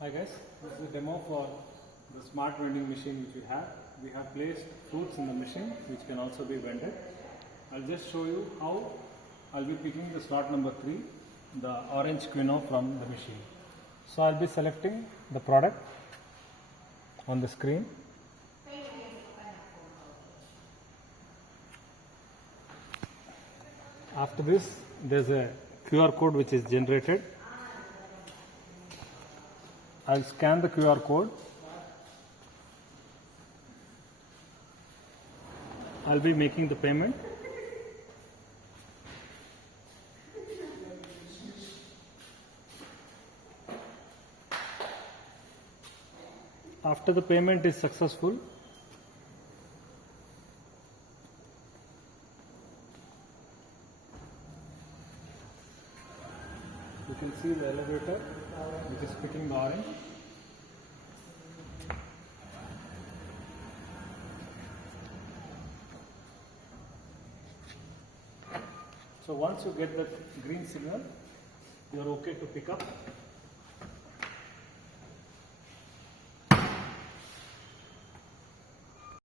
Hi guys, this is a demo for the smart vending machine which we have. We have placed fruits in the machine which can also be vended. I'll just show you how I'll be picking the slot number 3, the orange quinoa from the machine. So I'll be selecting the product on the screen. After this, there's a QR code which is generated. I'll scan the QR code. I'll be making the payment. After the payment is successful, you can see the elevator which is picking the orange. So once you get the green signal, you are okay to pick up.